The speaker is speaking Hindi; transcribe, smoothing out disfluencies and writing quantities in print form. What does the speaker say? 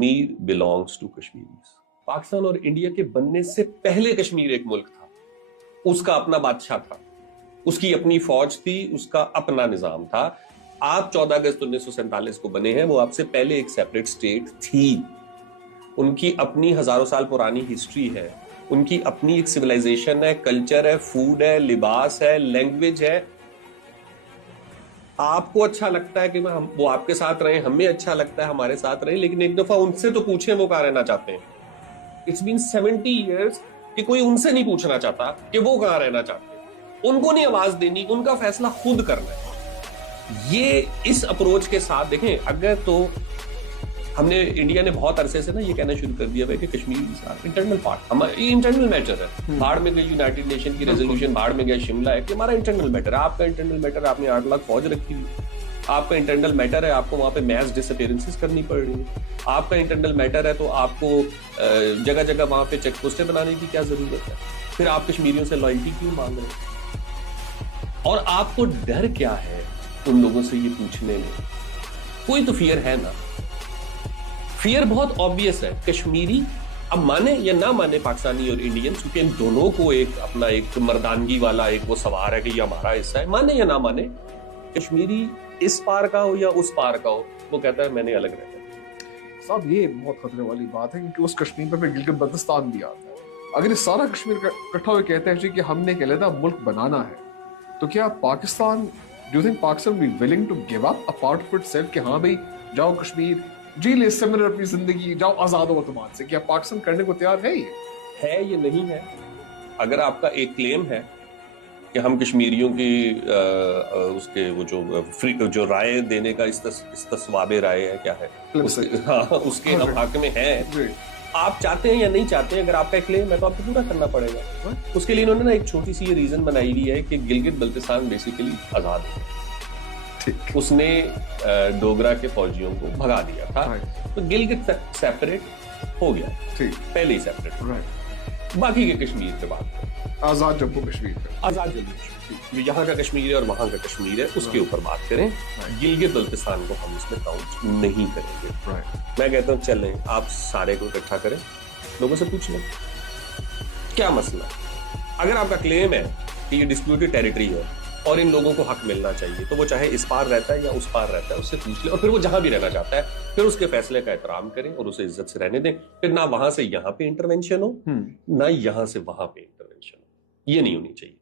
Kashmir belongs to Kashmiris. पाकिस्तान और इंडिया के बनने से पहले कश्मीर एक मुल्क था, उसका अपना बादशाह था, उसकी अपनी फौज थी, उसका अपना निजाम था। आप 14 अगस्त 1947 को बने हैं, वो आपसे पहले एक सेपरेट स्टेट थी। उनकी अपनी हजारों साल पुरानी हिस्ट्री है, उनकी अपनी एक सिविलाइजेशन है, कल्चर है, फूड है, लिबास है, लैंग्वेज है। आपको अच्छा लगता है कि हम वो आपके साथ रहे, हमें अच्छा लगता है हमारे साथ रहे, लेकिन एक दफा उनसे तो पूछें वो कहां रहना चाहते हैं। इट्स बीन 70 ईयर्स कि कोई उनसे नहीं पूछना चाहता कि वो कहां रहना चाहते हैं। उनको नहीं आवाज देनी, उनका फैसला खुद करना है। ये इस अप्रोच के साथ देखें, अगर तो हमने इंडिया ने बहुत अरसे से ना ये कहना शुरू कर दिया है कि कश्मीर इंटरनल पार्ट, हमारा इंटरनल मैटर है। बाढ़ में गई यूनाइटेड नेशन की रेजोल्यूशन, बाढ़ में गया शिमला है कि हमारा इंटरनल मैटर है। आपका इंटरनल मैटर, आपने 8 लाख फौज रखी हुई, आपका इंटरनल मैटर है, आपको वहां पे मैस डिसअपीयरेंसेस करनी पड़ रही है। आपका इंटरनल मैटर है तो आपको जगह जगह वहां पे चेक पोस्टें बनाने की क्या जरूरत है? फिर आप कश्मीरियों से लॉयल्टी क्यों मांग रहे हैं? और आपको डर क्या है उन लोगों से ये पूछने में? कोई तो फियर है ना। फियर बहुत ऑब्वियस है। कश्मीरी अब माने या ना माने पाकिस्तानी और इंडियन, क्योंकि इन दोनों को एक अपना एक मर्दानगी वाला एक वो सवार है कि ये हमारा हिस्सा है, माने या ना माने, कश्मीरी इस पार का हो या उस पार का हो, वो कहता है मैंने अलग रहना है। साहब ये बहुत खतरे वाली बात है, क्योंकि उस कश्मीर पे गिलगित बल्तिस्तान भी आता है। अगर ये सारा कश्मीर इकट्ठा होकर कहते हैं कि हमने एक अलग मुल्क बनाना है, तो क्या Pakistan, do you think Pakistan be willing to give up a part of itself कि हाँ भाई जाओ कश्मीर जी ले सिमर अपनी जिंदगी, जाओ आजाद हो तुमान से? क्या पाकिस्तान करने को तैयार है? ये नहीं है। अगर आपका एक क्लेम है कि हम कश्मीरियों की उसके वो जो राय देने का इस्तस्वाबे राय है, क्या है उसके हम हक में हैं, आप चाहते हैं या नहीं चाहते हैं, अगर आपका एक क्लेम है तो आपको पूरा करना पड़ेगा। उसके लिए इन्होंने ना एक छोटी सी ये रीजन बनाई हुई है कि गिलगित बल्तिस्तान बेसिकली आजाद है। उसने डोगरा के फौजियों को भगा दिया था, तो गिलगित सेपरेट हो गया, पहले ही सेपरेट। बाकी के कश्मीर पे बात करें, आजाद जम्मू कश्मीर पे, आजाद जम्मू कश्मीर, यहाँ का कश्मीर है और वहां का कश्मीर है, उसके ऊपर बात करें। गिलगित बल्तिस्तान को हम इसमें काउंट नहीं करेंगे। मैं कहता हूँ चलें, आप सारे को इकट्ठा करें, लोगों से पूछ लें क्या मसला। अगर आपका क्लेम है कि ये डिस्प्यूटेड टेरिटरी है और इन लोगों को हक मिलना चाहिए, तो वो चाहे इस पार रहता है या उस पार रहता है, उससे पूछ ले, और फिर वो जहां भी रहना चाहता है, फिर उसके फैसले का एहतराम करें और उसे इज्जत से रहने दें। फिर ना वहां से यहाँ पे इंटरवेंशन हो, ना यहाँ से वहां पे इंटरवेंशन हो, ये नहीं होनी चाहिए।